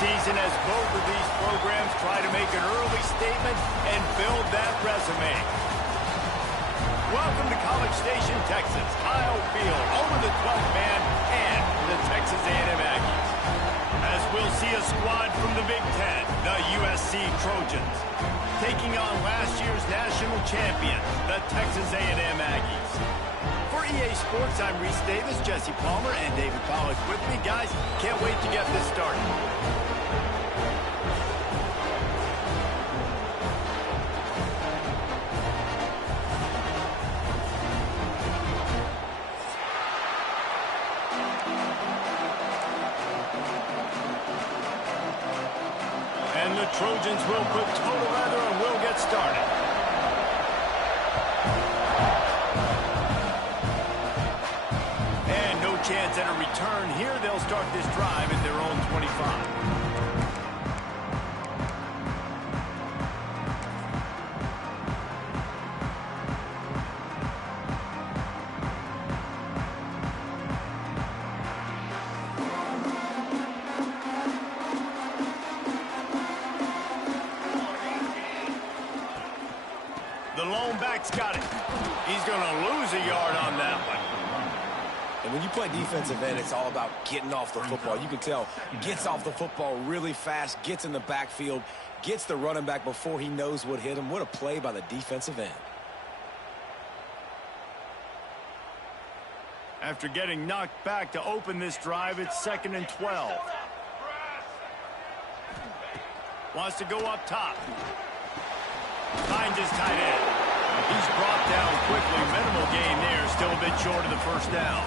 season as both of these programs try to make an early statement and build that resume. Welcome to College Station, Texas. Kyle Field, over the 12th man, and the Texas A&M Aggies. As we'll see a squad from the Big Ten, the USC Trojans, taking on last year's national champion, the Texas A&M Aggies. For EA Sports, I'm Reese Davis, Jesse Palmer, and David Pollack with me. Guys, can't wait to get this started. And the Trojans will put total leather and will get started. And no chance at a return here. They'll start this drive at their own 25. The lone back's got it. He's going to lose a yard on that one. And when you play defensive end, it's all about getting off the football. You can tell, gets off the football really fast, gets in the backfield, gets the running back before he knows what hit him. What a play by the defensive end. After getting knocked back to open this drive, it's 2nd and 12. Wants to go up top. Finds his tight end. He's brought down quickly. Minimal gain there. Still a bit short of the first down.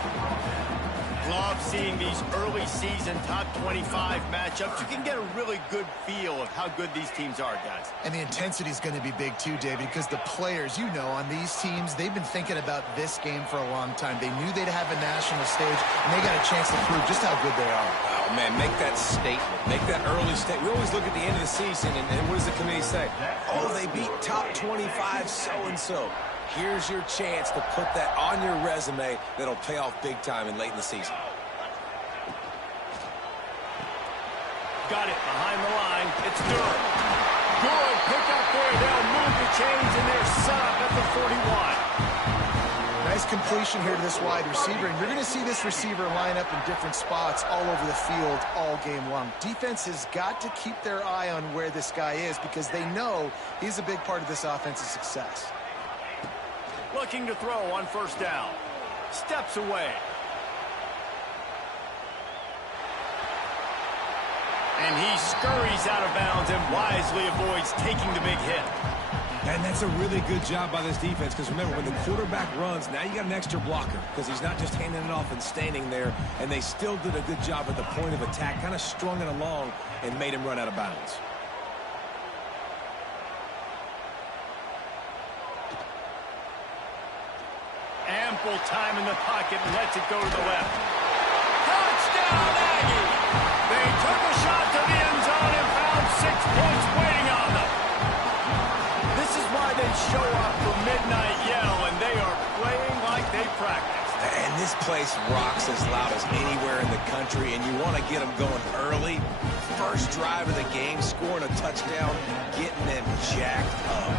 Love seeing these early season top 25 matchups. You can get a really good feel of how good these teams are, guys. And the intensity is going to be big too, David, because the players, you know, on these teams, they've been thinking about this game for a long time. They knew they'd have a national stage, and they got a chance to prove just how good they are. Oh, man, make that statement. Make that early statement. We always look at the end of the season, and what does the committee say? Oh, they beat top 25 so-and-so. Here's your chance to put that on your resume that'll pay off big time and late in the season. Got it behind the line. It's Durham. Good pick up there. They'll move the chains, and they're set up at the 41. Nice completion here to this wide receiver, and you're going to see this receiver line up in different spots all over the field all game long. Defense has got to keep their eye on where this guy is because they know he's a big part of this offense's success. Looking to throw on first down. Steps away. And he scurries out of bounds and wisely avoids taking the big hit. And that's a really good job by this defense because remember, when the quarterback runs, now you got an extra blocker because he's not just handing it off and standing there, and they still did a good job at the point of attack, kind of strung it along and made him run out of bounds. Ample time in the pocket and lets it go to the left. Touchdown, Aggie! They took a shot to the end zone and found 6 points waiting on them. This is why they show up for midnight yell, and they are playing like they practiced. And this place rocks as loud as anywhere in the country, and you want to get them going early. First drive of the game, scoring a touchdown, getting them jacked up.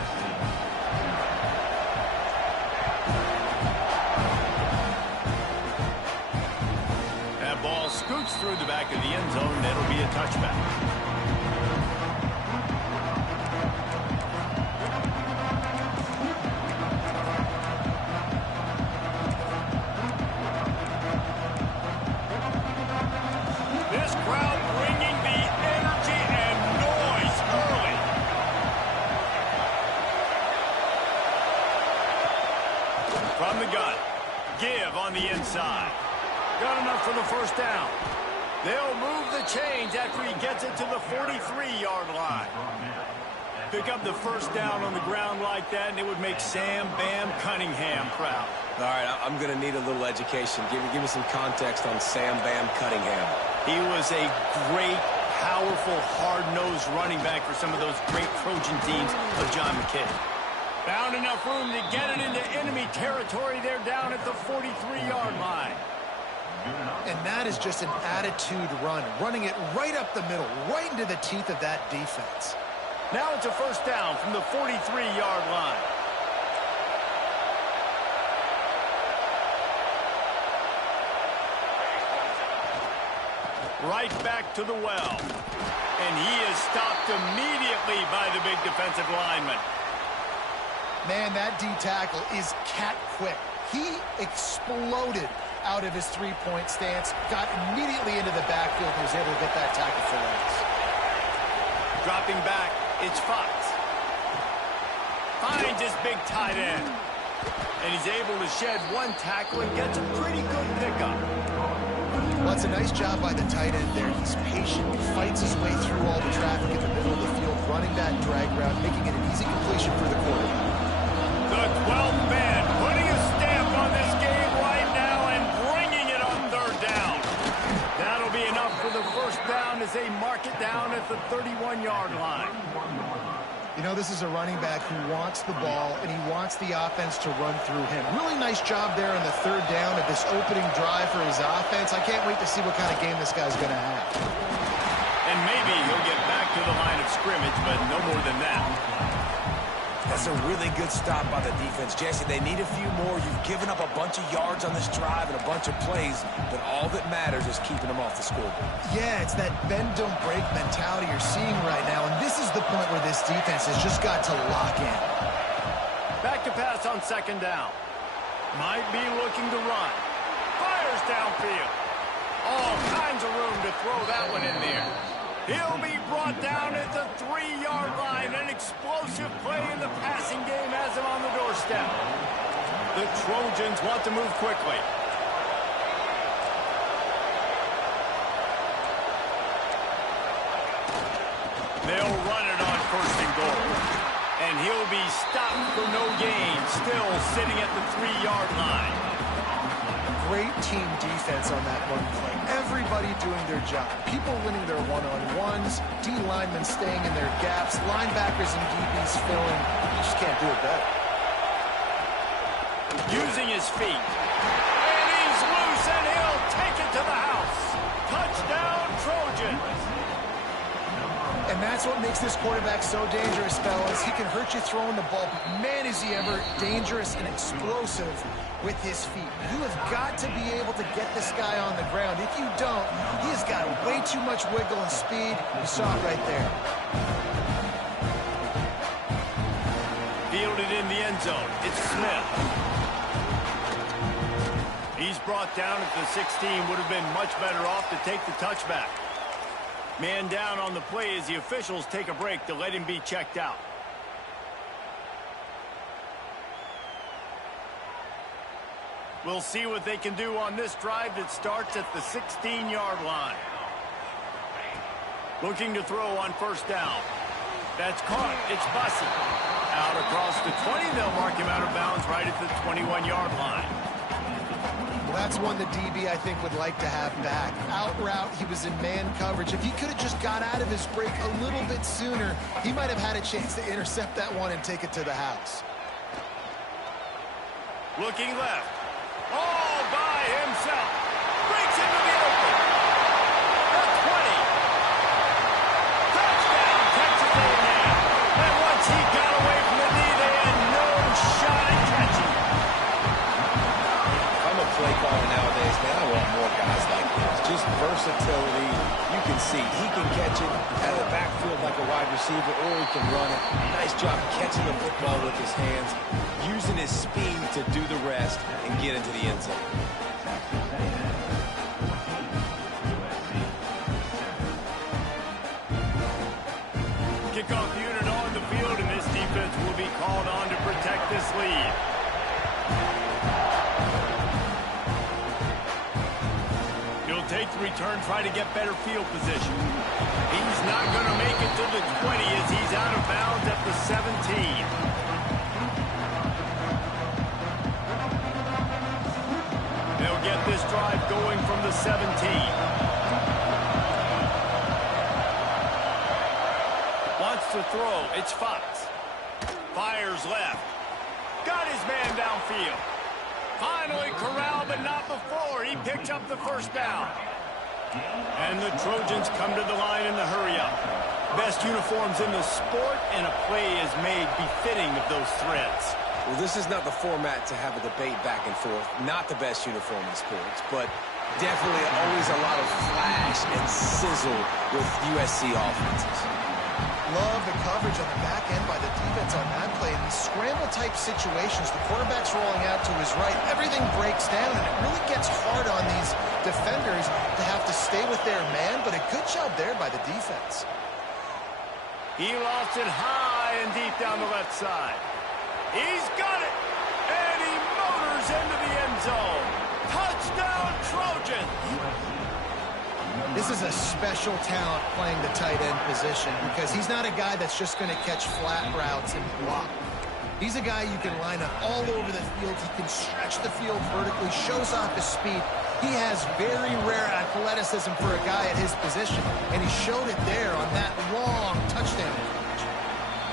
Ball scoots through the back of the end zone, and it'll be a touchback. This crowd bringing the energy and noise early. From the gun, give on the inside. Got enough for the first down. They'll move the chains after he gets it to the 43-yard line. Pick up the first down on the ground like that, and it would make Sam Bam Cunningham proud. All right, I'm going to need a little education. Give me some context on Sam Bam Cunningham. He was a great, powerful, hard-nosed running back for some of those great Trojan teams of John McKay. Found enough room to get it into enemy territory. They're down at the 43-yard line. And that is just an attitude run, running it right up the middle, right into the teeth of that defense. Now it's a first down from the 43-yard line. Right back to the well. And he is stopped immediately by the big defensive lineman. Man, that D tackle is cat quick. He exploded out of his three-point stance, got immediately into the backfield, and was able to get that tackle for loss. Dropping back, it's Fox. Finds his big tight end. And he's able to shed one tackle and gets a pretty good pickup. Well, it's a nice job by the tight end there. He's patient. He fights his way through all the traffic in the middle of the field, running that drag route, making it an easy completion for the quarterback. The 12th man putting a stamp on this game right now and bringing it on third down. That'll be enough for the first down as they mark it down at the 31-yard line. You know, this is a running back who wants the ball, and he wants the offense to run through him. Really nice job there on the third down of this opening drive for his offense. I can't wait to see what kind of game this guy's going to have. And maybe he'll get back to the line of scrimmage, but no more than that. That's a really good stop by the defense. Jesse, they need a few more. You've given up a bunch of yards on this drive and a bunch of plays, but all that matters is keeping them off the scoreboard. Yeah, it's that bend, don't break mentality you're seeing right now, and this is the point where this defense has just got to lock in. Back to pass on second down. Might be looking to run. Fires downfield. All kinds of room to throw that one in there. He'll be brought down at the 3-yard line. An explosive play in the passing game has him on the doorstep. The Trojans want to move quickly. They'll run it on first and goal. And he'll be stopped for no gain, still sitting at the 3-yard line. Great team defense on that run play. Everybody doing their job. People winning their one-on-ones, D linemen staying in their gaps, linebackers and DBs filling. You just can't do it better. Using his feet. And he's loose, and he'll take it to the house. Touchdown, Trojans. And that's what makes this quarterback so dangerous, fellas. He can hurt you throwing the ball, but man, is he ever dangerous and explosive with his feet. You have got to be able to get this guy on the ground. If you don't, he has got way too much wiggle and speed. You saw it right there. Fielded in the end zone. It's Smith. He's brought down at the 16. Would have been much better off to take the touchback. Man down on the play as the officials take a break to let him be checked out. We'll see what they can do on this drive that starts at the 16-yard line. Looking to throw on first down. That's caught. It's Bussey. Out across the 20. They'll mark him out of bounds right at the 21-yard line. That's one the DB, I think, would like to have back. Out route, he was in man coverage. If he could have just got out of his break a little bit sooner, he might have had a chance to intercept that one and take it to the house. Looking left. All by himself. Breaks into the open. The 20. Touchdown, Texas A&M. And once he got away from the knee, they had no shot at catching him. I'm a play caller nowadays, man. I want more guys like this. Just versatility. You can see he can catch it out of the backfield like a wide receiver, or he can run it. Nice job catching the football with his hands, using his speed to do the rest and get into the end zone. Kickoff unit on the field, and this defense will be called on to protect this lead. He'll take the return, try to get better field position. He's not going to make it to the 20 as he's out of bounds at the 17. They'll get this drive going from the 17. Wants to throw. It's Fox. Fires left. Got his man downfield. Finally corralled, but not before. He picks up the first down. And the Trojans come to the line in the hurry-up. Best uniforms in the sport, and a play is made befitting of those threats. Well, this is not the format to have a debate back and forth. Not the best uniform in sports, but definitely always a lot of flash and sizzle with USC offenses. Love the coverage on the back end by the defense on that play. In these scramble-type situations, the quarterback's rolling out to his right. Everything breaks down, and it really gets hard on these defenders to have to stay with their man, but a good job there by the defense. He lost it high and deep down the left side. He's got it, and he motors into the end zone. Touchdown, Trojans! This is a special talent playing the tight end position because he's not a guy that's just going to catch flat routes and block. He's a guy you can line up all over the field. He can stretch the field vertically, shows off his speed. He has very rare athleticism for a guy at his position, and he showed it there on that long touchdown catch.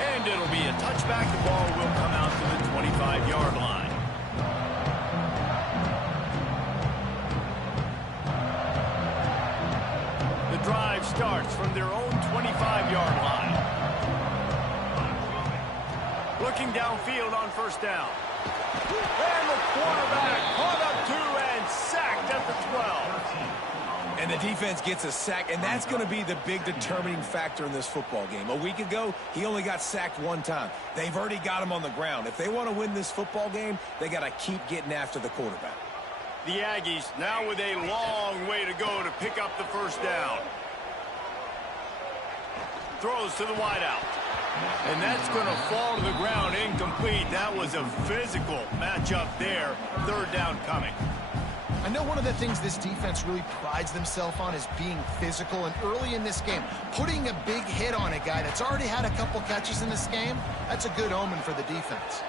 And it'll be a touchback. The ball will come out to the 25-yard line. The drive starts from their own 25-yard line. Looking downfield on first down. And the quarterback caught up to and sacked at the 12. And the defense gets a sack, and that's going to be the big determining factor in this football game. A week ago, he only got sacked one time. They've already got him on the ground. If they want to win this football game, they got to keep getting after the quarterback. The Aggies now with a long way to go to pick up the first down. Throws to the wideout. And that's going to fall to the ground incomplete. That was a physical matchup there. Third down coming. I know one of the things this defense really prides themselves on is being physical, and early in this game, putting a big hit on a guy that's already had a couple catches in this game, that's a good omen for the defense.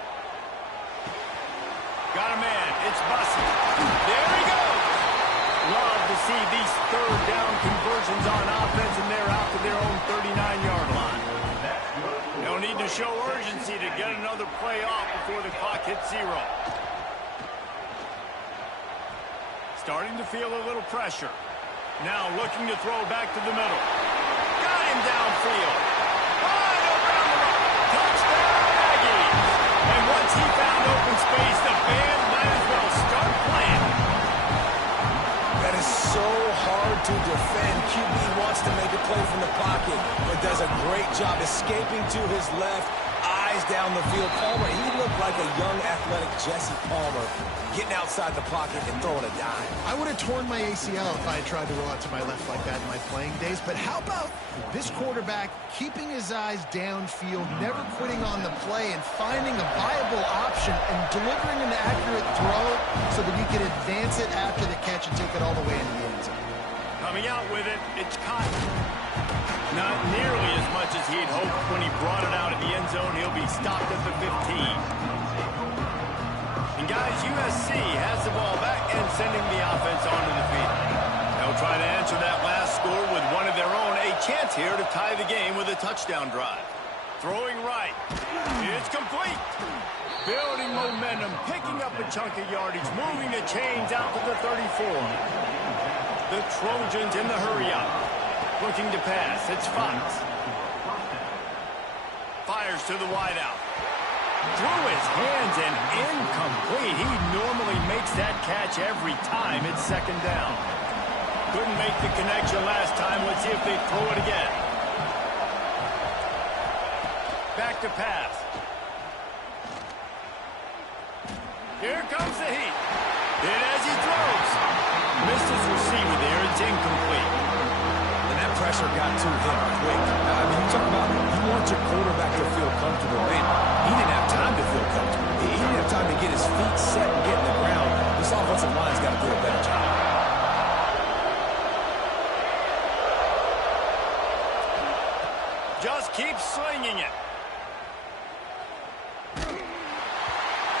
Got a man. It's Bussey. There he goes. Love to see these third down conversions on offense, and they're out to their own 39-yard line. They'll need to show urgency to get another play off before the clock hits zero. Starting to feel a little pressure. Now looking to throw back to the middle. Got him downfield. Wide around the road. Touchdown, Aggies. And once he found open space, the band might as well start playing. That is so hard to defend. QB wants to make a play from the pocket, but does a great job escaping to his left, eyes down the field. Palmer, he looked like a young, athletic Jesse Palmer, getting outside the pocket and throwing a dime. I would have torn my ACL if I had tried to roll out to my left like that in my playing days, but how about this quarterback keeping his eyes downfield, never quitting on the play, and finding a viable option and delivering an accurate throw so that he can advance it after the catch and take it all the way into the end zone. Coming out with it, it's Cotton. Not nearly as much as he'd hoped when he brought it out of the end zone. He'll be stopped at the 15. And guys, USC has the ball back and sending the offense onto the field. They'll try to answer that last score with one of their own. A chance here to tie the game with a touchdown drive. Throwing right. It's complete. Building momentum, picking up a chunk of yardage, moving the chains out to the 34. The Trojans in the hurry-up. Looking to pass. It's Fox. Fires to the wideout. Through his hands and incomplete. He normally makes that catch every time. It's second down. Couldn't make the connection last time. Let's see if they throw it again. Back to pass. Here comes the heat. And as he throws, missed his receiver there. It's incomplete. And that pressure got to him quick. I mean, you talk about you want your quarterback to feel comfortable. Man, he didn't have time to feel comfortable. He didn't have time to get his feet set and get in the ground. This offensive line's got to do a better job. Just keep slinging it.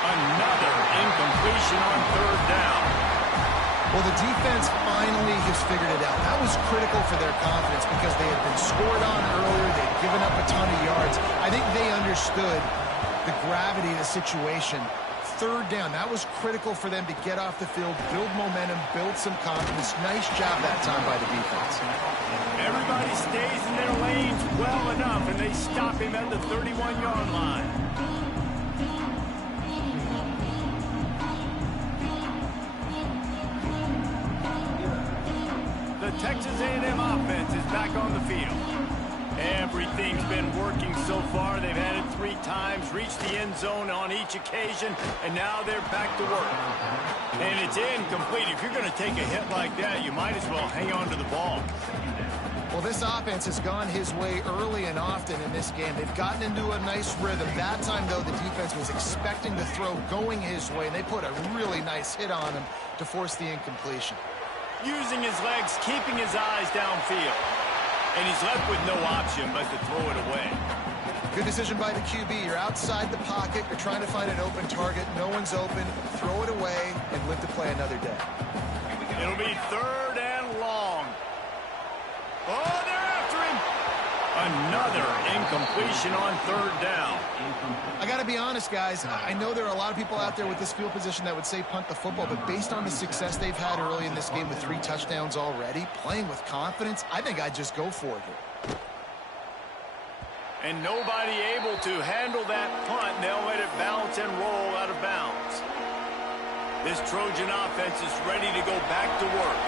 Another incompletion on third down. Well, the defense finally has figured it out. That was critical for their confidence because they had been scored on earlier. They'd given up a ton of yards. I think they understood the gravity of the situation. third down. That was critical for them to get off the field, build momentum, build some confidence. Nice job that time by the defense. Everybody stays in their lanes well enough, and they stop him at the 31-yard line. The Texas A&M offense is back on the field. Everything's been working so far. They've had it 3 times, reached the end zone on each occasion, and now they're back to work. And it's incomplete. If you're going to take a hit like that, you might as well hang on to the ball. Well, this offense has gone his way early and often in this game. They've gotten into a nice rhythm. That time, though, the defense was expecting the throw going his way, and they put a really nice hit on him to force the incompletion. Using his legs, keeping his eyes downfield. And he's left with no option but to throw it away. Good decision by the QB. You're outside the pocket. You're trying to find an open target. No one's open. Throw it away and live to play another day. It'll be 3rd and long. Oh, they're after him. Another incompletion on 3rd down. I got to be honest, guys. I know there are a lot of people out there with this field position that would say punt the football, but based on the success they've had early in this game with 3 touchdowns already, playing with confidence, I think I'd just go for it here. And nobody able to handle that punt. They'll let it bounce and roll out of bounds. This Trojan offense is ready to go back to work.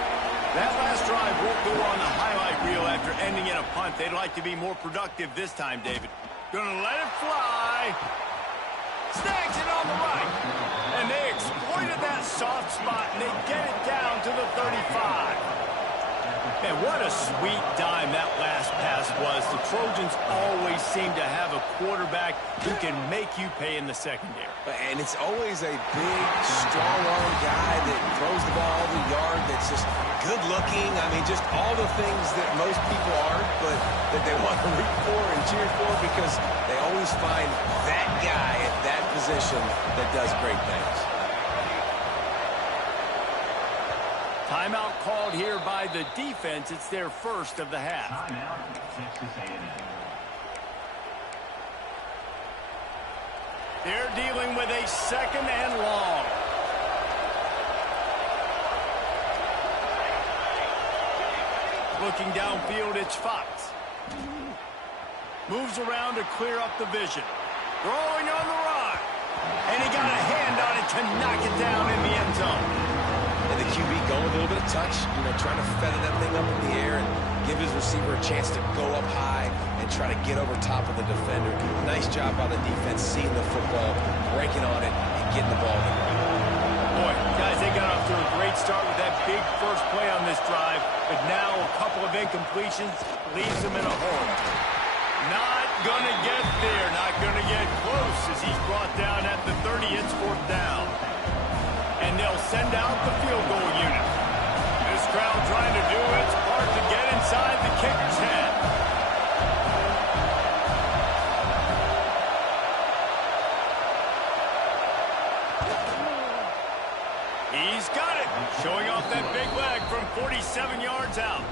That last drive won't go on the highlight reel after ending in a punt. They'd like to be more productive this time, David. Gonna let it fly. Snags it on the right. And they exploited that soft spot, and they get it down to the 35. And what a sweet dime that last pass was. The Trojans always seem to have a quarterback who can make you pay in the secondary. And it's always a big, strong-arm guy that throws the ball the yard, that's just good-looking. I mean, just all the things that most people aren't, but that they want to root for and cheer for, because they always find that guy at that position that does great things. Timeout called here by the defense. It's their first of the half. They're dealing with a 2nd and long. Looking downfield, it's Fox. Moves around to clear up the vision. Throwing on the run. And he got a hand on it to knock it down in the end zone. And the QB going with a little bit of touch, trying to feather that thing up in the air and give his receiver a chance to go up high and try to get over top of the defender. Nice job by the defense, seeing the football, breaking on it, and getting the ball in the ground. Boy, guys, they got off to a great start with that big first play on this drive, but now a couple of incompletions leaves them in a hole. Not gonna get there, not gonna get close as he's brought down at the 30. It's 4th down. And they'll send out the field goal unit. This crowd trying to do its part to get inside the kicker's head. He's got it. Showing off that big leg from 47 yards out.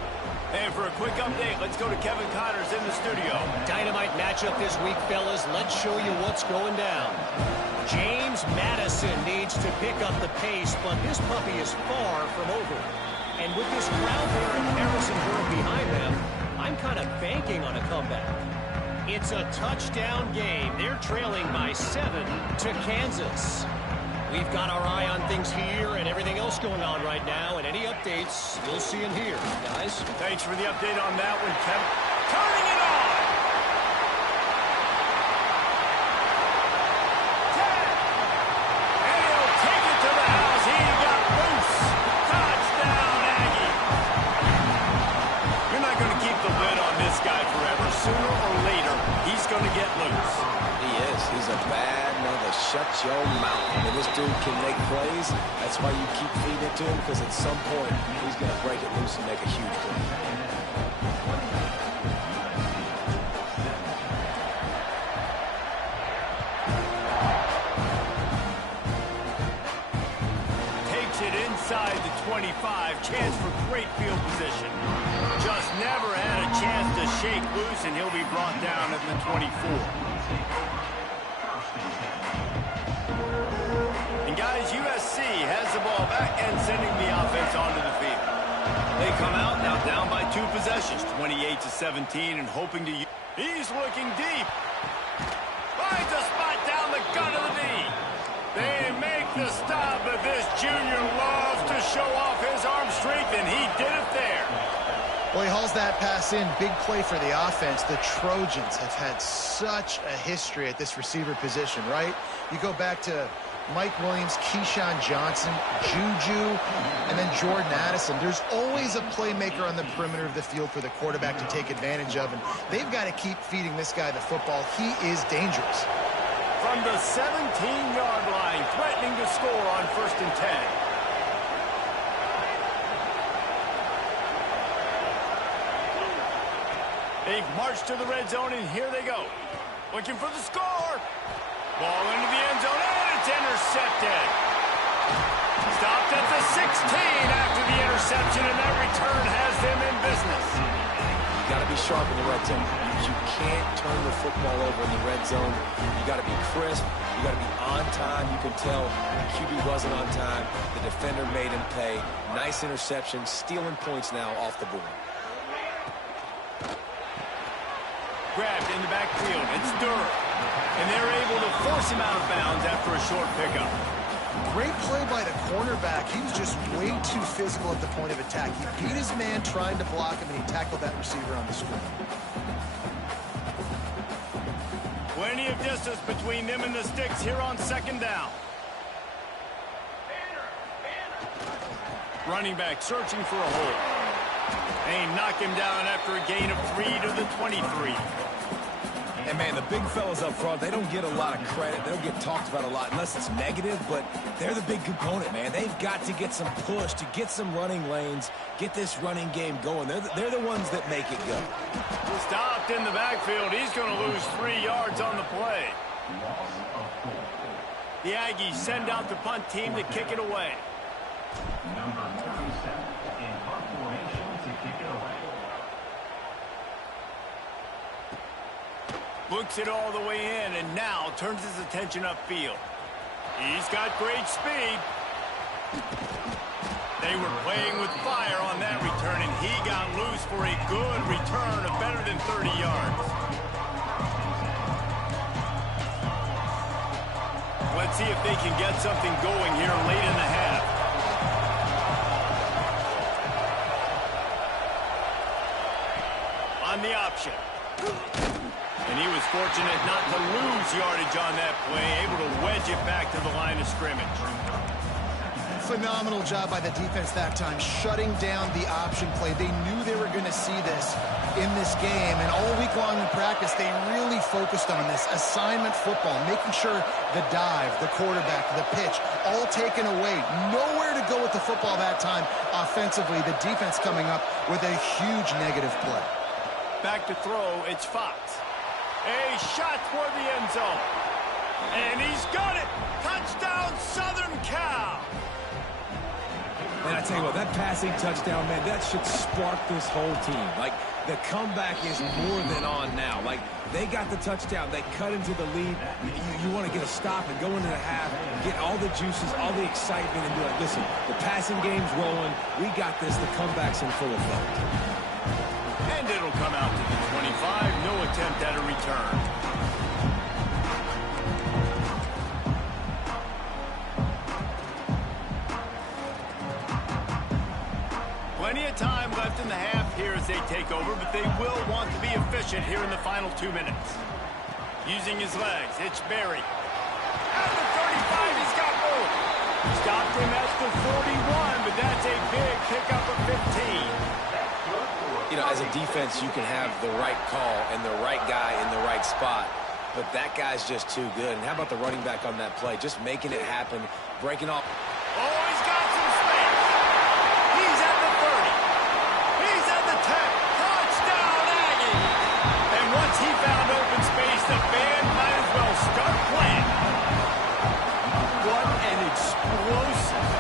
And for a quick update, let's go to Kevin Connors in the studio. Dynamite matchup this week, fellas. Let's show you what's going down. James Madison needs to pick up the pace, but this puppy is far from over. And with this crowd there and Harrisonburg behind them, I'm kind of banking on a comeback. It's a touchdown game. They're trailing by 7 to Kansas. We've got our eye on things here and everything else going on right now, and any updates you'll see in here, guys. Thanks for the update on that one, Kevin. Turning it on! 10! And he'll take it to the house. He got loose. Touchdown, Aggie. You're not going to keep the lid on this guy forever. Sooner or later, he's going to get loose. He is. He's a bad mother. Shut your mouth. I mean, this dude can make plays. That's why you keep feeding it to him, because at some point, he's going to break it loose and make a huge play. Takes it inside the 25. Chance for great field position. Just never had a chance to shake loose, and he'll be brought down at the 24. and sending the offense onto the field. They come out now down by 2 possessions, 28-17, and hoping to use. He's looking deep. Finds a spot down the gut of the knee. They make the stop, but this junior loves to show off his arm strength, and he did it there. Well, he hauls that pass in. Big play for the offense. The Trojans have had such a history at this receiver position, right? You go back to Mike Williams, Keyshawn Johnson, Juju, and then Jordan Addison. There's always a playmaker on the perimeter of the field for the quarterback to take advantage of, and they've got to keep feeding this guy the football. He is dangerous. From the 17-yard line, threatening to score on 1st and 10. They march to the red zone, and here they go. Looking for the score. Ball into the end zone, and it's intercepted. Stopped at the 16 after the interception, and that return has them in business. You got to be sharp in the red zone. You can't turn the football over in the red zone. You got to be crisp. You got to be on time. You can tell the QB wasn't on time. The defender made him pay. Nice interception, stealing points now off the board. Grabbed in the backfield. It's Durham. And they're able to force him out of bounds after a short pickup. Great play by the cornerback. He was just way too physical at the point of attack. He beat his man trying to block him, and he tackled that receiver on the screen. Plenty of distance between them and the sticks here on 2nd down. Running back searching for a hole. They knock him down after a gain of 3 to the 23. And, man, the big fellas up front, they don't get a lot of credit. They don't get talked about a lot unless it's negative, but they're the big component, man. They've got to get some push to get some running lanes, get this running game going. They're the ones that make it go. Stopped in the backfield. He's going to lose 3 yards on the play. The Aggies send out the punt team to kick it away. Number 37 in punt formation to kick it away. Looks it all the way in, and now turns his attention upfield. He's got great speed. They were playing with fire on that return, and he got loose for a good return of better than 30 yards. Let's see if they can get something going here late in the half. On the option. And he was fortunate not to lose yardage on that play, able to wedge it back to the line of scrimmage. Phenomenal job by the defense that time, shutting down the option play. They knew they were going to see this in this game, and all week long in practice, they really focused on this assignment football, making sure the dive, the quarterback, the pitch, all taken away. Nowhere to go with the football that time offensively. The defense coming up with a huge negative play. Back to throw, it's Fox. A shot toward the end zone. And he's got it. Touchdown, Southern Cal. And I tell you what, that passing touchdown, man, that should spark this whole team. Like, the comeback is more than on now. Like, they got the touchdown. They cut into the lead. You want to get a stop and go into the half, get all the juices, all the excitement, and be like, listen, the passing game's rolling. We got this. The comeback's in full effect. And it'll come out to the 25. No attempt at a return. Plenty of time left in the half here as they take over, but they will want to be efficient here in the final 2 minutes. Using his legs, it's Berry. At the 35, he's got room. Stopped him at the 41, but that's a big pickup of 15. You know, as a defense, you can have the right call and the right guy in the right spot, but that guy's just too good. And how about the running back on that play? Just making it happen, breaking off. Oh, he's got some space. He's at the 30. He's at the 10. Touchdown, Aggie. And once he found open space, the band might as well start playing. What an explosive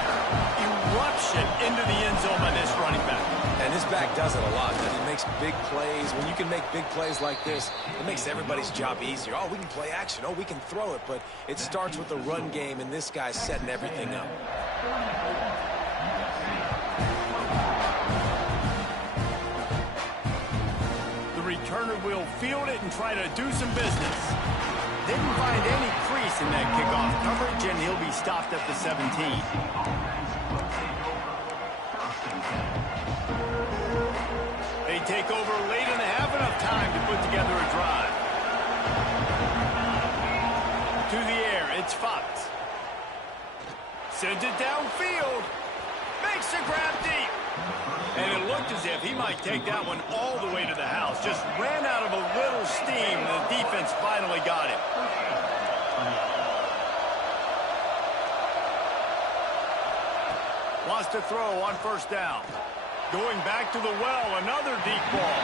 eruption into the end zone by this running back. And this back does it a lot, man. He makes big plays. When you can make big plays like this, it makes everybody's job easier. Oh, we can play action. Oh, we can throw it. But it starts with the run game, and this guy's setting everything up. returner will field it and try to do some business. Didn't find any crease in that kickoff coverage, and he'll be stopped at the 17. They take over late in the half, enough time to put together a drive. To the air, it's Fox. Sends it downfield. Makes the grab deep. And it looked as if he might take that one all the way to the house. Just ran out of a little steam. The defense finally got him. Wants to throw on first down. Going back to the well, another deep ball.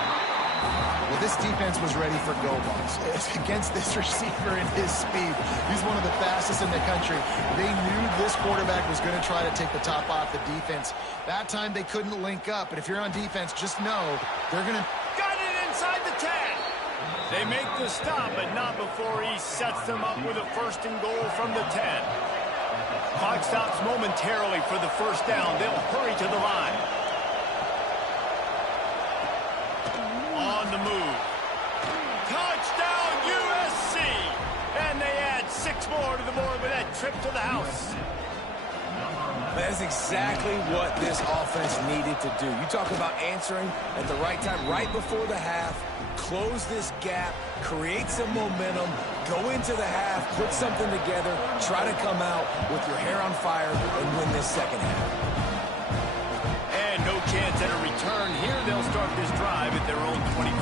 Well, this defense was ready for go balls. Against this receiver and his speed, he's one of the fastest in the country. They knew this quarterback was going to try to take the top off the defense. That time they couldn't link up, but if you're on defense, just know they're going to... Got it inside the 10. They make the stop, but not before he sets them up with a first and goal from the 10. Clock stops momentarily for the first down. They'll hurry to the line. On the move. Touchdown USC! And they add 6 more to the board with that trip to the house. That is exactly what this offense needed to do. You talk about answering at the right time, right before the half, close this gap, create some momentum, go into the half, put something together, try to come out with your hair on fire and win this second half. And no chance at a return here. They'll start this drive at their own 25.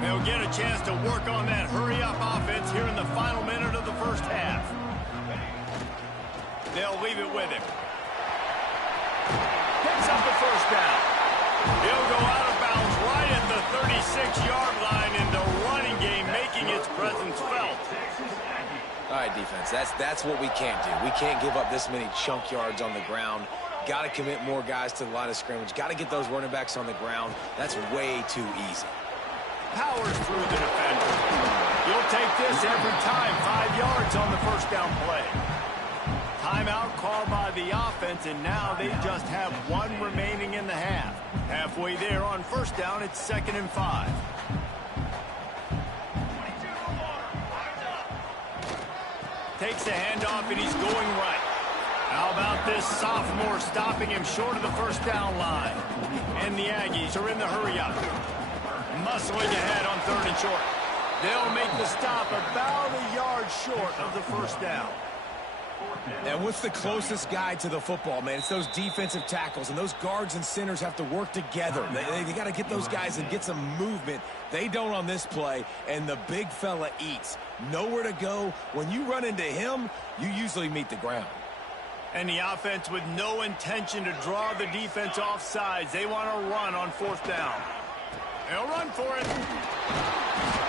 They'll get a chance to work on that hurry-up offense here in the final minute of the first half. They'll leave it with him. Picks up the first down. He'll go out of bounds right at the 36-yard line in the running game, making its presence felt. All right, defense, that's what we can't do. We can't give up this many chunk yards on the ground. Got to commit more guys to the line of scrimmage. Got to get those running backs on the ground. That's way too easy. Powers through the defender. He'll take this every time. 5 yards on the first down play. Timeout called by the offense, and now they just have 1 remaining in the half. Halfway there on first down, it's 2nd and 5. Takes the handoff, and he's going right. How about this sophomore stopping him short of the first down line? And the Aggies are in the hurry-up. Muscling ahead on 3rd and short. They'll make the stop about a yard short of the first down. And what's the closest guy to the football, man? It's those defensive tackles, and those guards and centers have to work together. They got to get those guys and get some movement. They don't on this play, and the big fella eats. Nowhere to go. When you run into him, you usually meet the ground. And the offense with no intention to draw the defense off sides. They want to run on 4th down. They'll run for it.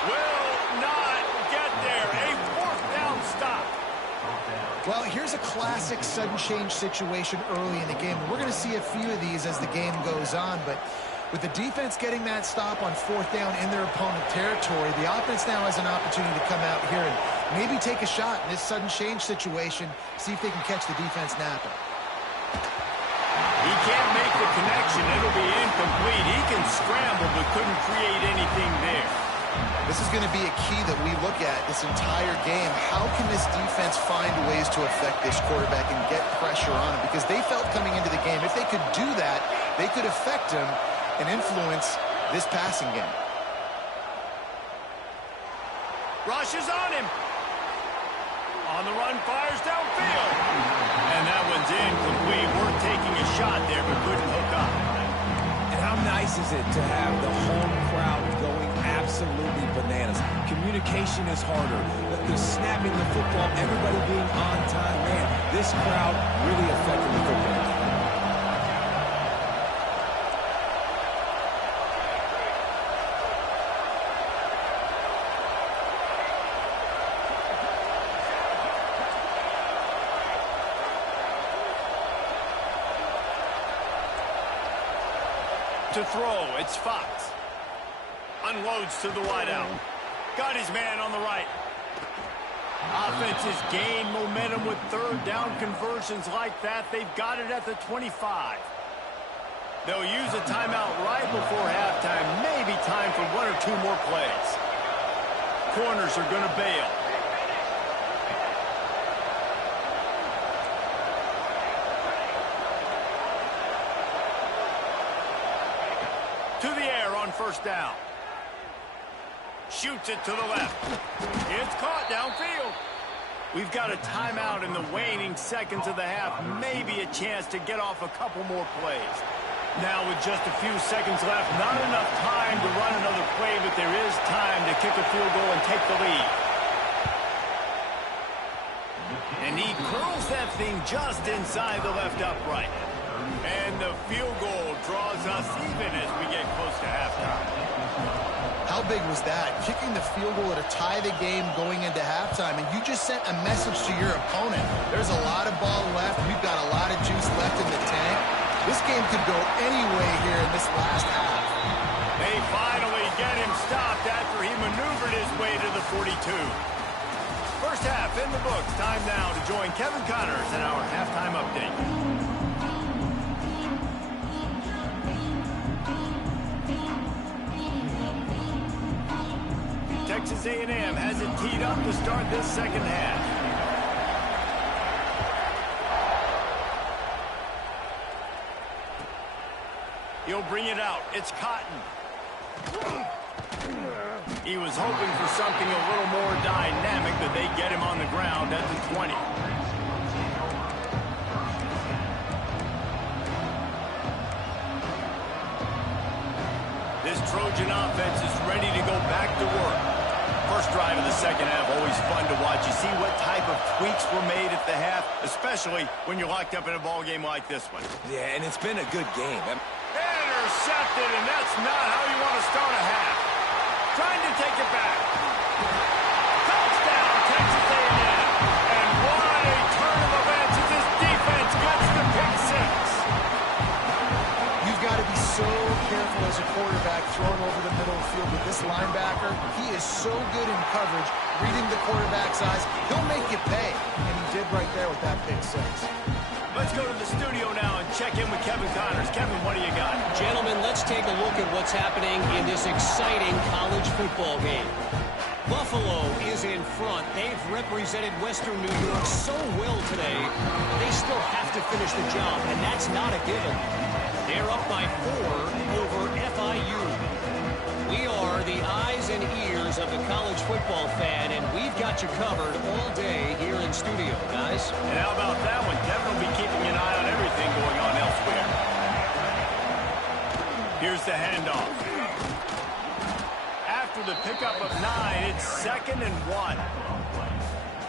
Will not get there. A 4th down stop. Well, here's a classic sudden change situation early in the game. We're going to see a few of these as the game goes on, but with the defense getting that stop on 4th down in their opponent territory, the offense now has an opportunity to come out here and maybe take a shot in this sudden change situation, see if they can catch the defense napping. He can't make the connection. It'll be incomplete. He can scramble, but couldn't create anything there. This is going to be a key that we look at this entire game. How can this defense find ways to affect this quarterback and get pressure on him? Because they felt coming into the game, if they could do that, they could affect him and influence this passing game. Rushes on him. On the run, fires downfield. And that one's incomplete. We're taking a shot there, but couldn't hook up. And how nice is it to have the home crowd going absolutely bananas? Communication is harder. The snapping the football, everybody being on time. Man, this crowd really affected the football game. To throw, it's Fox. Unloads to the wideout. Got his man on the right. Offense has gained momentum with 3rd down conversions like that. They've got it at the 25. They'll use a timeout right before halftime. Maybe time for one or two more plays. Corners are going to bail. To the air on first down. Shoots it to the left. It's caught downfield. We've got a timeout in the waning seconds of the half. Maybe a chance to get off a couple more plays. Now with just a few seconds left, not enough time to run another play, but there is time to kick a field goal and take the lead. And he curls that thing just inside the left upright. And the field goal draws us even as we get close to halftime. How big was that? Kicking the field goal to tie the game going into halftime, and you just sent a message to your opponent. There's a lot of ball left. We've got a lot of juice left in the tank. This game could go any way here in this last half. They finally get him stopped after he maneuvered his way to the 42. First half in the books. Time now to join Kevin Connors in our halftime update. Texas A&M has it teed up to start this second half. He'll bring it out. It's Cotton. He was hoping for something a little more dynamic, but they get him on the ground at the 20. This Trojan offense is ready to go back to work. First drive of the second half, always fun to watch. You see what type of tweaks were made at the half, especially when you're locked up in a ball game like this one. Yeah, and it's been a good game. Intercepted, and that's not how you want to start a half. Trying to take it back. Touchdown, Texas A&M. And what a turn of events as this defense gets the pick six. You've got to be so careful as a quarterback throwing over the middle of the field with this linebacker. He is so good in coverage, reading the quarterback's eyes. He'll make you pay, and he did right there with that pick six. Let's go to the studio now and check in with Kevin Connors. Kevin, what do you got? Gentlemen, let's take a look at what's happening in this exciting college football game. Buffalo is in front. They've represented Western New York so well today. They still have to finish the job, and that's not a given. They're up by 4 over FIU. We are the eyes and ears of the college football fan, and we've got you covered all day here in studio, guys. And how about that one? Kevin will be keeping an eye on everything going on elsewhere. Here's the handoff. After the pickup of 9, it's 2nd and 1.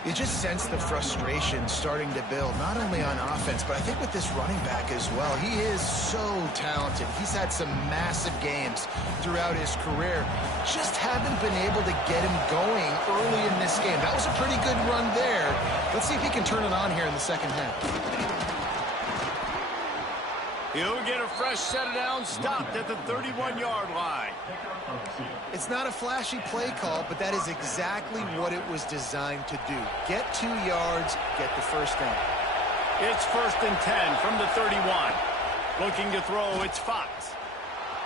You just sense the frustration starting to build, not only on offense, but I think with this running back as well. He is so talented. He's had some massive games throughout his career. Just haven't been able to get him going early in this game. That was a pretty good run there. Let's see if he can turn it on here in the second half. He'll get a fresh set of downs, stopped at the 31-yard line. It's not a flashy play call, but that is exactly what it was designed to do. Get 2 yards, get the first down. It's 1st and 10 from the 31. Looking to throw, it's Fox.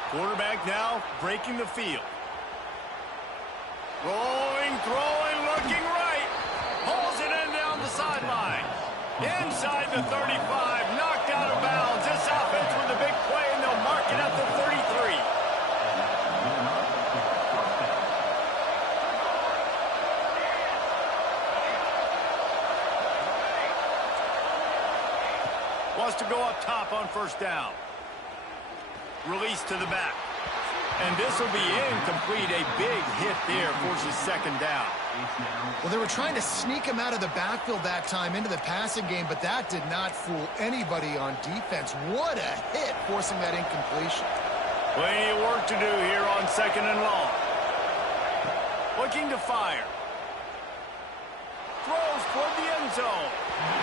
Quarterback now breaking the field. Rolling, throwing, looking right. Pulls it in down the sideline. Inside the 35, knocked out of bounds. This offense with a big play, and they'll mark it at the 33. Wants to go up top on first down. Release to the back. And this will be incomplete. A big hit there forces 2nd down. Well, they were trying to sneak him out of the backfield that time into the passing game, but that did not fool anybody on defense. What a hit, forcing that incompletion. Plenty of work to do here on 2nd and long. Looking to fire. Throws toward the end zone.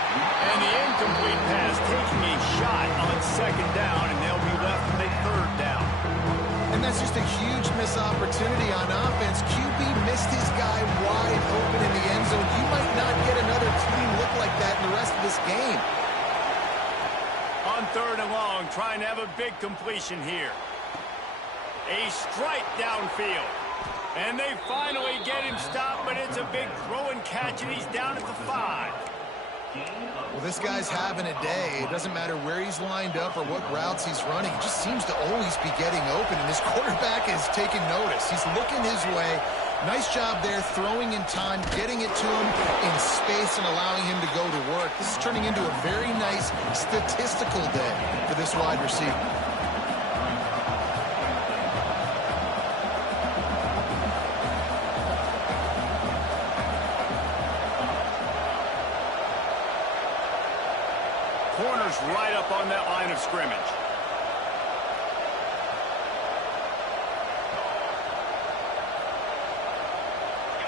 And the incomplete pass taking a shot on 2nd down, and they'll be left with a 3rd down. And that's just a huge missed opportunity on offense. QB missed his guy wide open in the end zone. You might not get another clean look like that in the rest of this game. On 3rd and long, trying to have a big completion here. A strike downfield. And they finally get him stopped, but it's a big throw and catch, and he's down at the 5. Well, this guy's having a day. It doesn't matter where he's lined up or what routes he's running. He just seems to always be getting open, and his quarterback is taking notice. He's looking his way. Nice job there, throwing in time, getting it to him in space and allowing him to go to work. This is turning into a very nice statistical day for this wide receiver. Corner's right up on that line of scrimmage.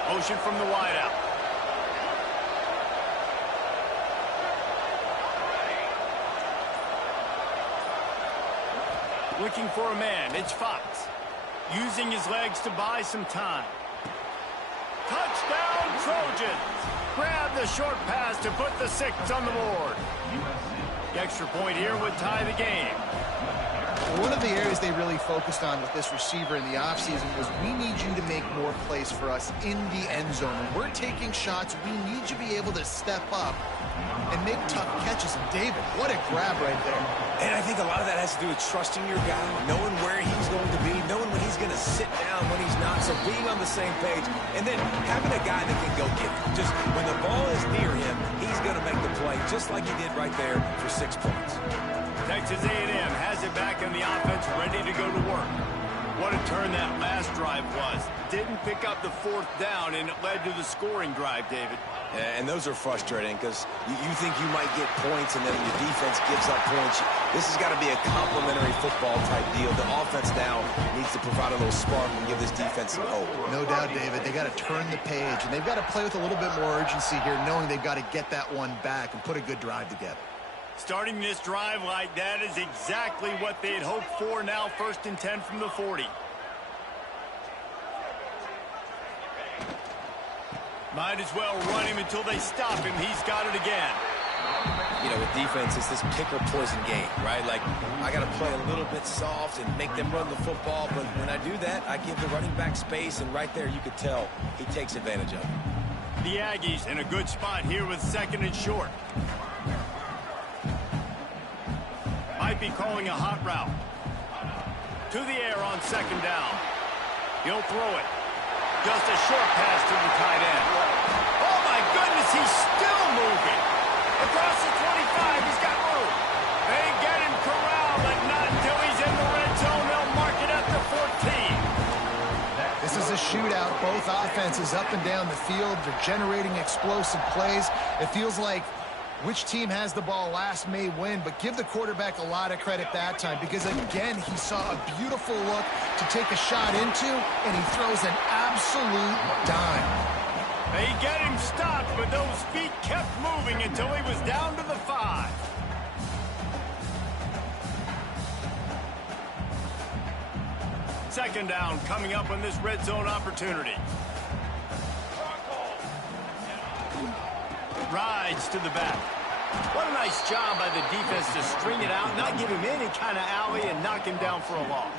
Motion from the wideout. Looking for a man. It's Fox. Using his legs to buy some time. Touchdown, Trojans! Grab the short pass to put the 6 on the board. The extra point here would tie the game. One of the areas they really focused on with this receiver in the offseason was, we need you to make more plays for us in the end zone. When we're taking shots, we need you to be able to step up and make tough catches. And David, what a grab right there. And I think a lot of that has to do with trusting your guy, knowing where he's going to be, knowing when he's going to sit down, when he's not, so being on the same page, and then having a guy that can go get it. Just when the ball is near him, he's going to make the play, just like he did right there for 6 points. Texas A&M has it back in the offense, ready to go to work. What a turn that last drive was. Didn't pick up the 4th down, and it led to the scoring drive, David. And those are frustrating because you think you might get points, and then your defense gives up points. This has got to be a complementary football type deal. The offense now needs to provide a little spark and give this defense some hope. No doubt, David. They got to turn the page, and they've got to play with a little bit more urgency here, knowing they've got to get that one back and put a good drive together. Starting this drive like that is exactly what they had hoped for. Now 1st and 10 from the 40. Might as well run him until they stop him. He's got it again. You know, with defense, it's this pick or poison game, right? Like, I got to play a little bit soft and make them run the football, but when I do that, I give the running back space, and right there you could tell he takes advantage of it. The Aggies in a good spot here with 2nd and short. Might be calling a hot route. To the air on 2nd down. He'll throw it. Just a short pass to the tight end. Oh, my goodness, he's still moving. Across the 25, he's got room. They get him corralled, but not until he's in the red zone. They'll mark it at the 14. This is a shootout. Both offenses up and down the field. They're generating explosive plays. It feels like which team has the ball last may win, but give the quarterback a lot of credit that time, because again, he saw a beautiful look to take a shot into, and he throws an absolute dime. They get him stopped, but those feet kept moving until he was down to the 5. Second down coming up on this red zone opportunity. Rides to the back. What a nice job by the defense to string it out, not give him any kind of alley, and knock him down for a loss.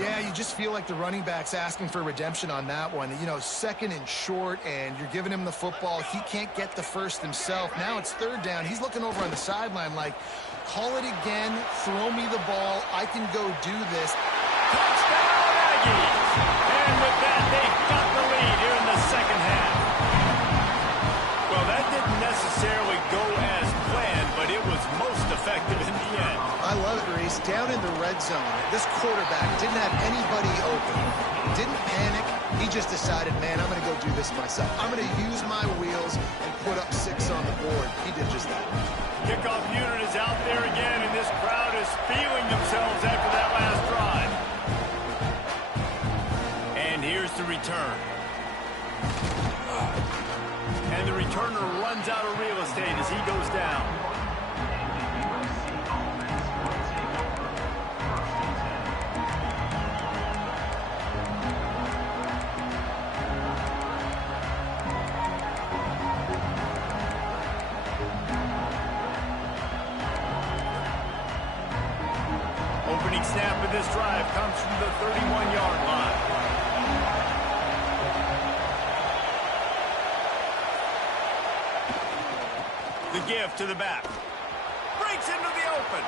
Yeah, you just feel like the running back's asking for redemption on that one. You know, 2nd and short, and you're giving him the football. He can't get the first himself. Now it's 3rd down. He's looking over on the sideline like, call it again, throw me the ball, I can go do this. Touchdown, Aggies! And with that, they got the lead here in the 2nd half. Well, that didn't necessarily go as planned, but it was most effective in the end. I love it, Reese. Down in the red zone, this quarterback didn't have anybody open. Didn't panic. He just decided, man, I'm going to go do this myself. I'm going to use my wheels and put up 6 on the board. He did just that. Kickoff unit is out there again, and this crowd is feeling themselves after that last drive. And here's the return. And the returner runs out of real estate as he goes down. this drive comes from the 31-yard line. The give to the back. Breaks into the open.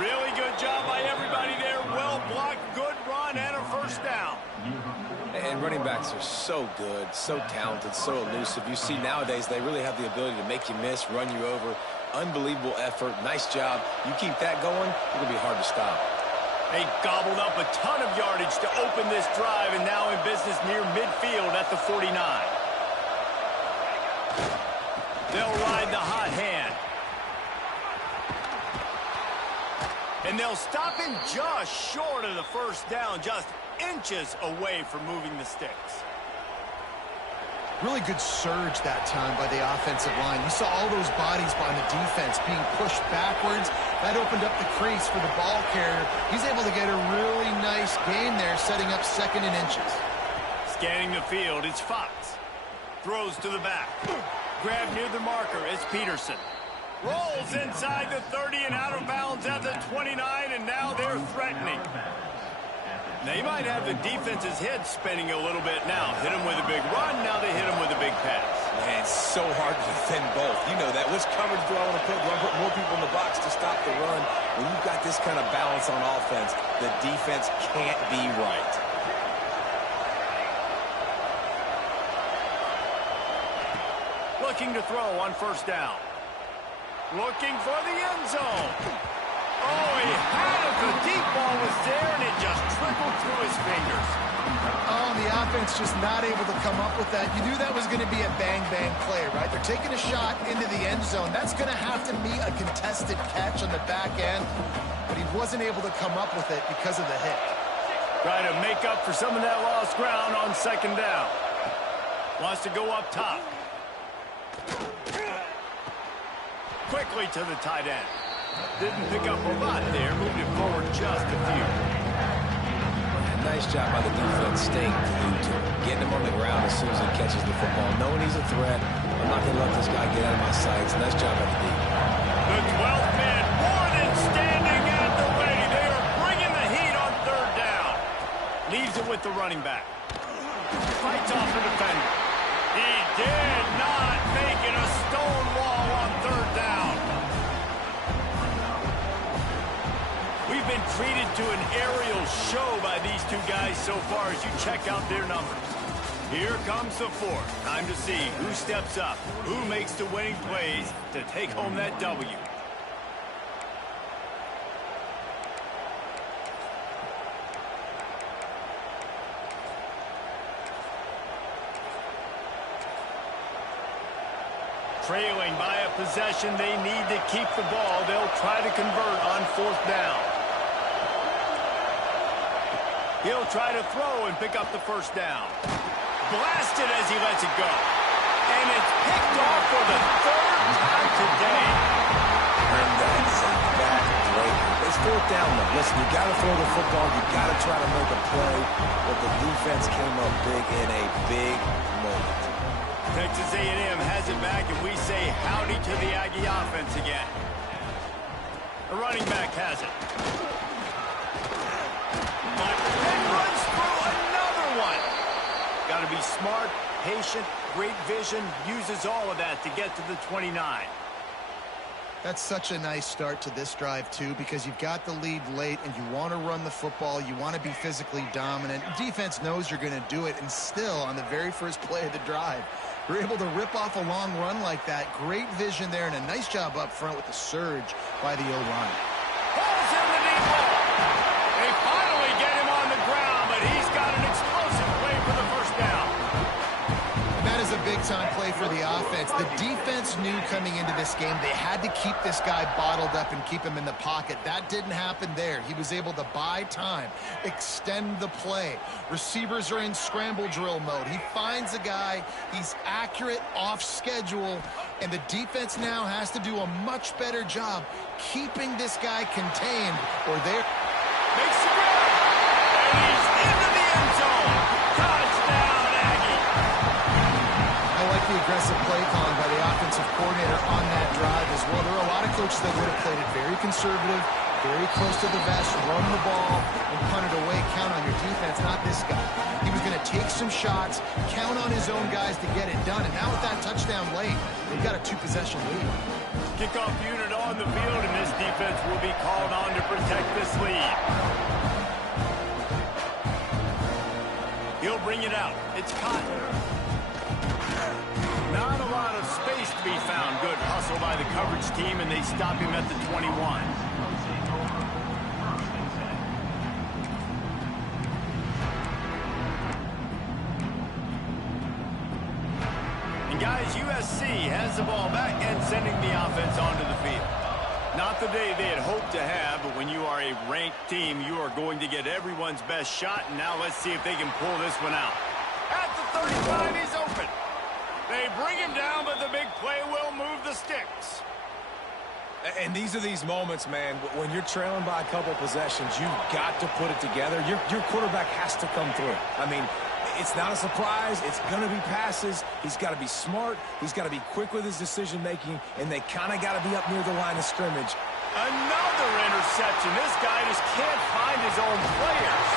Really good job by everybody there. Well blocked, good run, and a first down. And running backs are so good, so talented, so elusive. You see nowadays they really have the ability to make you miss, run you over. Unbelievable effort. Nice job. You keep that going, it'll be hard to stop. They gobbled up a ton of yardage to open this drive, and now in business near midfield at the 49. They'll ride the hot hand. And they'll stop him just short of the first down, just inches away from moving the sticks. Really good surge that time by the offensive line. You saw all those bodies by the defense being pushed backwards. That opened up the crease for the ball carrier. He's able to get a really nice gain there, setting up 2nd and inches. Scanning the field, it's Fox. Throws to the back. Grabbed near the marker, it's Peterson. Rolls inside the 30 and out of bounds at the 29, and now they're threatening. They might have the defense's head spinning a little bit now. Hit him with a big run, now they hit him with a big pass. Man, it's so hard to defend both. You know that. Which coverage do I want to put? Do I put more people in the box to stop the run? When you've got this kind of balance on offense, the defense can't be right. Looking to throw on first down. Looking for the end zone. Oh, he had it. The deep ball was there, and it just trickled through his fingers. Oh, the offense just not able to come up with that. You knew that was going to be a bang-bang play, right? They're taking a shot into the end zone. That's going to have to be a contested catch on the back end, but he wasn't able to come up with it because of the hit. Trying to make up for some of that lost ground on second down. Wants to go up top. Quickly to the tight end. Didn't pick up a lot there. Moved it forward just a few. Nice job by the defense staying glued to him. Getting him on the ground as soon as he catches the football. Knowing he's a threat. I'm not going to let this guy get out of my sights. Nice job by the D. The 12th man, more than standing at the ready. They are bringing the heat on third down. Leaves it with the running back. Fights off the defender. He did not make it a stone wall on third down. We've been treated to an aerial show by these two guys so far as you check out their numbers. Here comes the fourth. Time to see who steps up, who makes the winning plays to take home that W. Trailing by a possession, they need to keep the ball. They'll try to convert on fourth down. He'll try to throw and pick up the first down. Blasted as he lets it go. And it's picked off for the third time today. And that's a back-breaker. It's fourth down, though. Listen, you got to throw the football. You got to try to make a play. But the defense came up big in a big moment. Texas A&M has it back, and we say howdy to the Aggie offense again. The running back has it. But then runs through another one. Got to be smart, patient, great vision, uses all of that to get to the 29. That's such a nice start to this drive, too, because you've got the lead late and you want to run the football. You want to be physically dominant. Defense knows you're going to do it, and still, on the very first play of the drive, you're able to rip off a long run like that. Great vision there, and a nice job up front with the surge by the O-line. Balls in the deep ball. They finally get him on the ground, but he's got an explosive play for the first down. And that is a big-time play for the offense. The defense knew coming into this game they had to keep this guy bottled up and keep him in the pocket. That didn't happen there. He was able to buy time, extend the play. Receivers are in scramble drill mode. He finds a guy. He's accurate, off schedule, and the defense now has to do a much better job keeping this guy contained, or they're... Makes the grab, and he's into the end zone. Touchdown, Aggie. I like the aggressive play calling by the offensive coordinator on that drive as well. There are a lot of coaches that would have played it very conservative, very close to the vest, run the ball, and punt it away. Count on your defense, not this guy. He was going to take some shots, count on his own guys to get it done. And now with that touchdown late, they've got a 2-possession lead. Kickoff unit on the field, and this defense will be called on to protect this lead. He'll bring it out. It's Cotton. Not a lot of space to be found. Good hustle by the coverage team, and they stop him at the 21. And guys, USC has the ball back and sending the offense onto the field. Not the day they had hoped to have, but when you are a ranked team, you are going to get everyone's best shot. And now let's see if they can pull this one out. At the 35, he's open. They bring him down, but the big play will move the sticks. And these are these moments, man, when you're trailing by a couple possessions, you've got to put it together. Your quarterback has to come through. I mean, it's not a surprise. It's going to be passes. He's got to be smart. He's got to be quick with his decision-making, and they kind of got to be up near the line of scrimmage. Another interception. This guy just can't find his own players.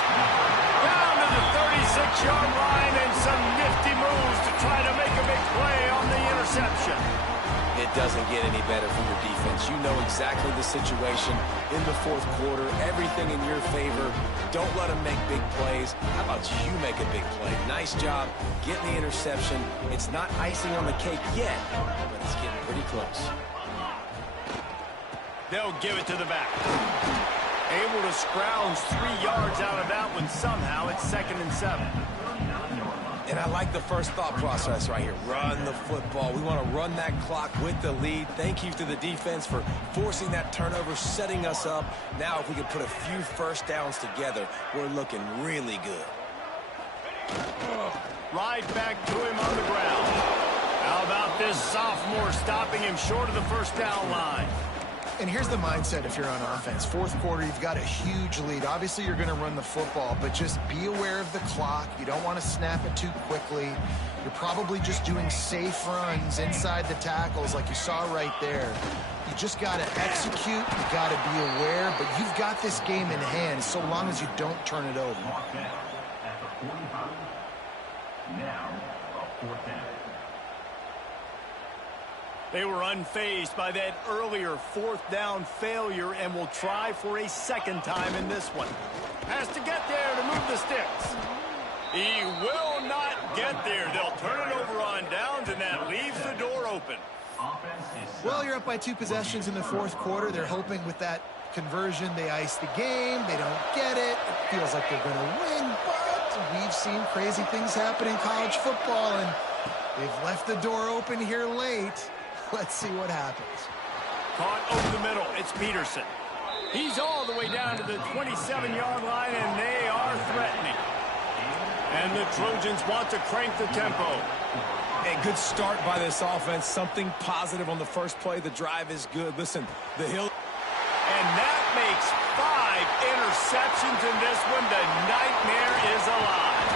Down to the 36-yard line and some nifty moves to try to make a big play on the interception. It doesn't get any better for your defense. You know exactly the situation in the fourth quarter. Everything in your favor. Don't let them make big plays. How about you make a big play? Nice job getting the interception. It's not icing on the cake yet, but it's getting pretty close. They'll give it to the back. Able to scrounge 3 yards out of that one somehow. It's 2nd and 7. And I like the first thought process right here. Run the football. We want to run that clock with the lead. Thank you to the defense for forcing that turnover, setting us up. Now if we can put a few first downs together, we're looking really good. Right back to him on the ground. How about this sophomore stopping him short of the first down line? And here's the mindset if you're on offense. Fourth quarter, you've got a huge lead. Obviously, you're going to run the football, but just be aware of the clock. You don't want to snap it too quickly. You're probably just doing safe runs inside the tackles like you saw right there. You just got to execute. You got to be aware, but you've got this game in hand so long as you don't turn it over. At the 45. Now, a 4th down. They were unfazed by that earlier 4th down failure and will try for a second time in this one. Has to get there to move the sticks. He will not get there. They'll turn it over on downs, and that leaves the door open. Well, you're up by 2 possessions in the fourth quarter. They're hoping with that conversion they ice the game. They don't get it. It feels like they're going to win, but we've seen crazy things happen in college football, and they've left the door open here late. Let's see what happens. Caught over the middle. It's Peterson. He's all the way down to the 27-yard line, and they are threatening. And the Trojans want to crank the tempo. A good start by this offense. Something positive on the first play. The drive is good. Listen, the hill. And that makes 5 interceptions in this one. The nightmare is alive.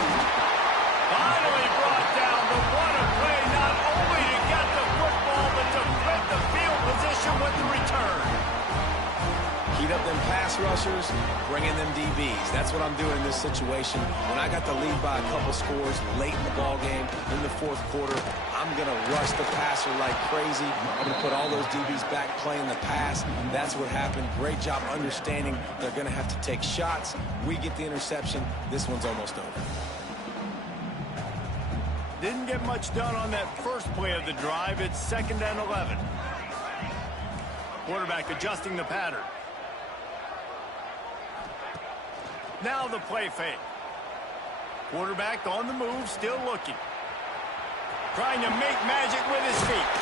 Finally brought down the one play, not only to get the football, but to flip the field position with the return. Heat up them pass rushers, bring in them DBs. That's what I'm doing in this situation. When I got the lead by a couple scores late in the ball game, in the fourth quarter, I'm going to rush the passer like crazy. I'm going to put all those DBs back playing the pass. That's what happened. Great job understanding they're going to have to take shots. We get the interception. This one's almost over. Didn't get much done on that first play of the drive. It's 2nd and 11. Quarterback adjusting the pattern. Now the play fake. Quarterback on the move, still looking. Trying to make magic with his feet.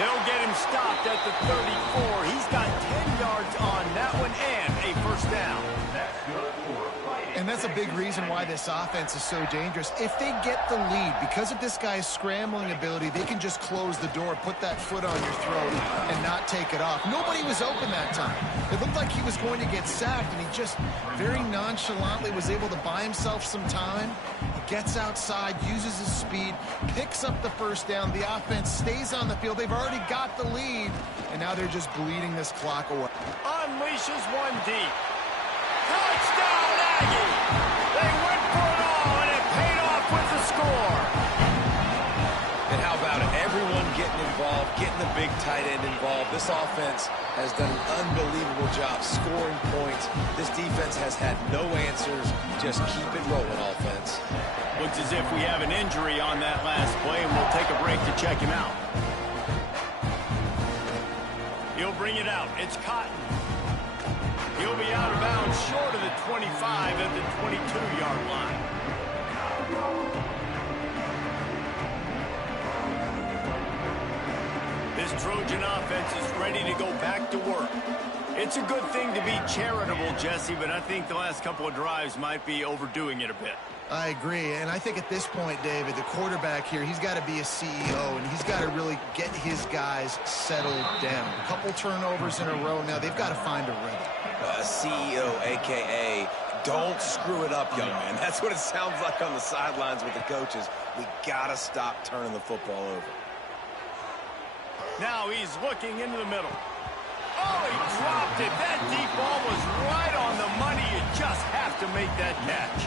They'll get him stopped at the 34. He's got 10 yards on that one and a first down. That's good for a fight. And that's a big reason why this offense is so dangerous. If they get the lead, because of this guy's scrambling ability, they can just close the door, put that foot on your throat, and not take it off. Nobody was open that time. It looked like he was going to get sacked, and he just very nonchalantly was able to buy himself some time. He gets outside, uses his speed, picks up the first down. The offense stays on the field. They've already got the lead, and now they're just bleeding this clock away. Unleashes one deep. Touchdown, Aggie! They went for it all, and it paid off with the score. And how about it? Everyone getting involved, getting the big tight end involved. This offense has done an unbelievable job scoring points. This defense has had no answers. Just keep it rolling, offense. Looks as if we have an injury on that last play, and we'll take a break to check him out. He'll bring it out. It's Cotton. He'll be out of bounds short of the 25 at the 22-yard line. This Trojan offense is ready to go back to work. It's a good thing to be charitable, Jesse, but I think the last couple of drives might be overdoing it a bit. I agree, and I think at this point, David, the quarterback here, he's got to be a CEO, and he's got to really get his guys settled down. A couple turnovers in a row now. They've got to find a rhythm. CEO, a.k.a. don't screw it up, young man. That's what it sounds like on the sidelines with the coaches. We got to stop turning the football over. Now he's looking into the middle. Oh, he dropped it. That deep ball was right on the money. You just have to make that catch.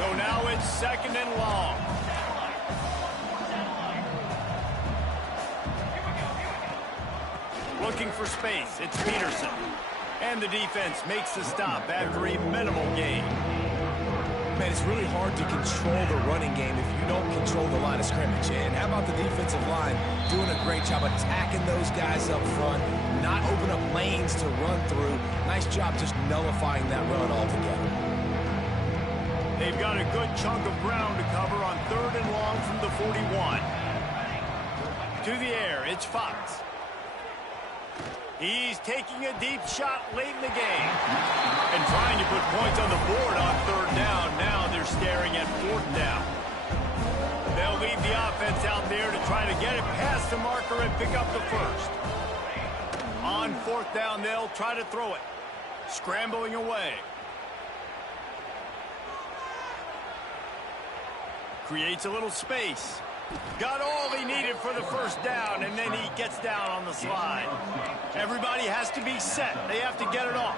So now it's second and long. Looking for space. It's Peterson. And the defense makes the stop after a minimal gain. Man, it's really hard to control the running game if you don't control the line of scrimmage. And how about the defensive line doing a great job attacking those guys up front, not open up lanes to run through. Nice job just nullifying that run altogether. They've got a good chunk of ground to cover on third and long from the 41. To the air, it's Fox. He's taking a deep shot late in the game. And trying to put points on the board on third down. Now they're staring at fourth down. They'll leave the offense out there to try to get it past the marker and pick up the first. On fourth down, they'll try to throw it. Scrambling away. Creates a little space. Got all he needed for the first down, and then he gets down on the slide. Everybody has to be set. They have to get it off.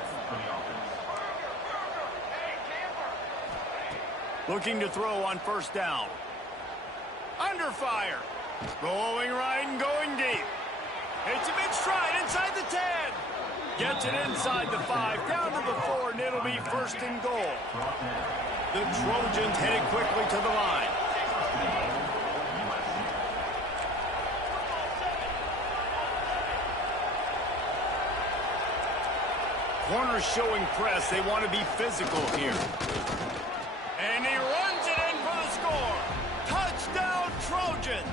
Looking to throw on first down. Under fire. Rolling right and going deep. It's a big stride inside the 10. Gets it inside the 5, down to the 4, and it'll be first and goal. The Trojans headed quickly to the line. Corners showing press. They want to be physical here. And he runs it in for the score. Touchdown, Trojans.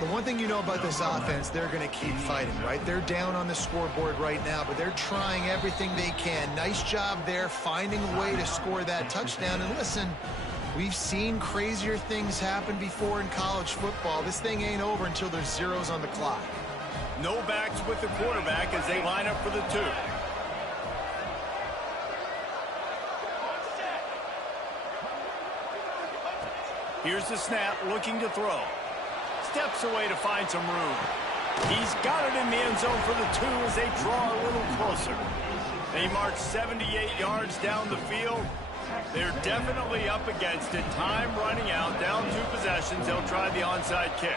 The one thing you know about this offense, they're going to keep fighting, right? They're down on the scoreboard right now, but they're trying everything they can. Nice job there, finding a way to score that touchdown. And listen, we've seen crazier things happen before in college football. This thing ain't over until there's zeros on the clock. No backs with the quarterback as they line up for the 2. Here's the snap, looking to throw. Steps away to find some room. He's got it in the end zone for the 2 as they draw a little closer. They march 78 yards down the field. They're definitely up against it. Time running out, down 2 possessions. They'll try the onside kick.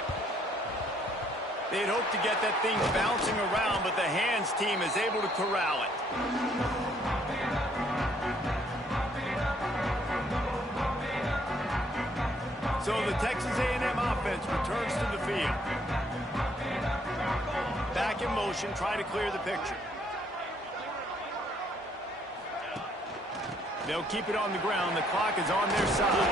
They'd hope to get that thing bouncing around, but the hands team is able to corral it. So the Texas A&M offense returns to the field. Back in motion, try to clear the picture. They'll keep it on the ground. The clock is on their side.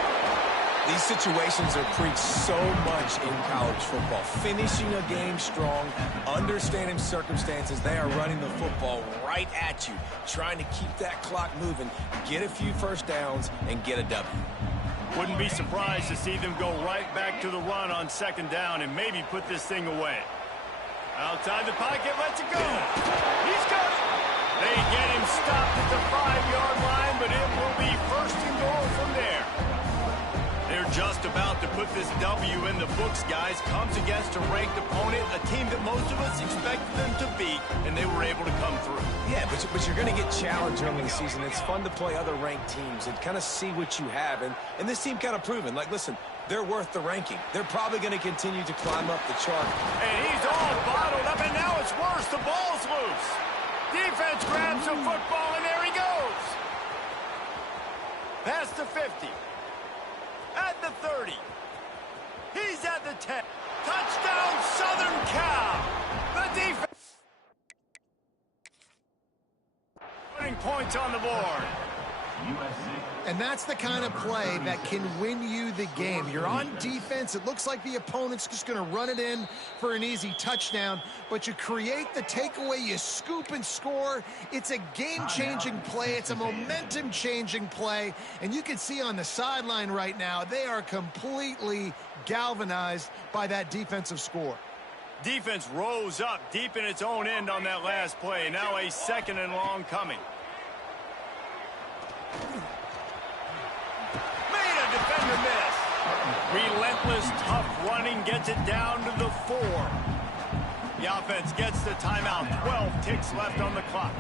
These situations are preached so much in college football. Finishing a game strong, understanding circumstances. They are running the football right at you, trying to keep that clock moving, get a few first downs, and get a W. Wouldn't be surprised to see them go right back to the run on second down and maybe put this thing away. Outside the pocket, lets it go. He's got it. They get him stopped at the 5-yard line, but it will be first and goal from there. They're just about to put this W in the books, guys. Comes against a ranked opponent, a team that most of us expected them to beat, and they were able to come through. Yeah, but you're going to get challenged early in the season. It's fun to play other ranked teams and kind of see what you have. And this team kind of proven, like, listen, they're worth the ranking. They're probably going to continue to climb up the chart. And he's all bottled up, and now it's worse. The ball's loose. Defense grabs the football, and there he goes. Past the 50. At the 30. He's at the 10. Touchdown, Southern Cal. The defense. Putting points on the board. And that's the kind of play that can win you the game. You're on defense. It looks like the opponent's just going to run it in for an easy touchdown, but you create the takeaway, you scoop and score. It's a game-changing play. It's a momentum-changing play, and you can see on the sideline right now, they are completely galvanized by that defensive score. Defense rose up deep in its own end on that last play. Now a second and long coming. Defender miss. Relentless, tough running gets it down to the 4. The offense gets the timeout. 12 ticks left on the clock.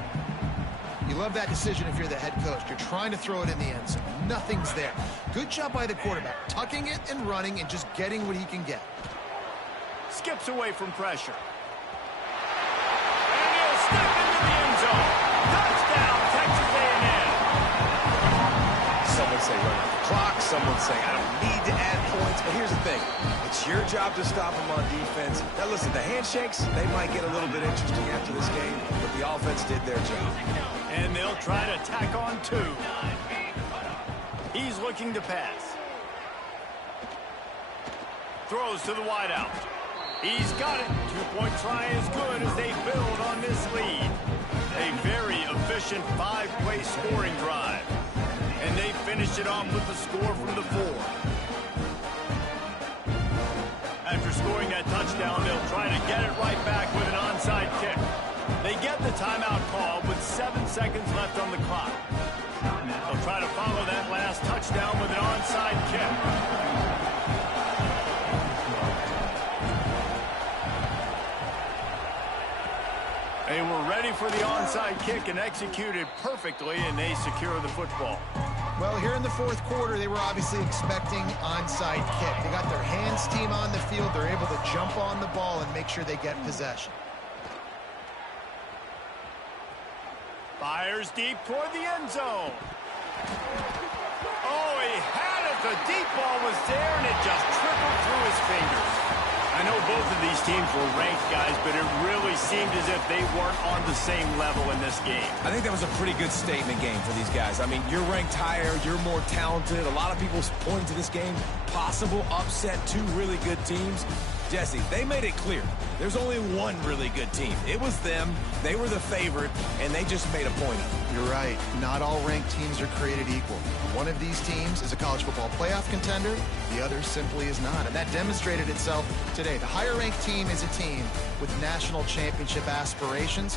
You love that decision if you're the head coach. You're trying to throw it in the end zone. Nothing's there. Good job by the quarterback, tucking it and running and just getting what he can get. Skips away from pressure. And he'll step into the end zone. Touchdown, Texas A&M. Someone say run out the clock. Someone say I don't need to add points. But here's the thing. It's your job to stop them on defense. Now listen, the handshakes, they might get a little bit interesting after this game, but the offense did their job. And they'll try to tack on 2. He's looking to pass. Throws to the wideout. He's got it. 2-point try is good as they build on this lead. A very efficient 5-play scoring drive. And they finish it off with the score from the 4. After scoring that touchdown, they'll try to get it right back with an onside kick. They get the timeout call with 7 seconds left on the clock. They'll try to follow that last touchdown with an onside kick. They were ready for the onside kick and executed perfectly, and they secure the football. Well, here in the 4th quarter, they were obviously expecting onside kick. They got their hands team on the field. They're able to jump on the ball and make sure they get possession. Fires deep toward the end zone. Oh, he had it. The deep ball was there, and it just trickled through his fingers. I know both of these teams were ranked, guys, but it really seemed as if they weren't on the same level in this game. I think that was a pretty good statement game for these guys. I mean, you're ranked higher, you're more talented. A lot of people pointing to this game, possible upset, 2 really good teams. Jesse, they made it clear. There's only one really good team. It was them. They were the favorite, and they just made a point of it. You're right. Not all ranked teams are created equal. One of these teams is a college football playoff contender. The other simply is not. And that demonstrated itself today. The higher ranked team is a team with national championship aspirations.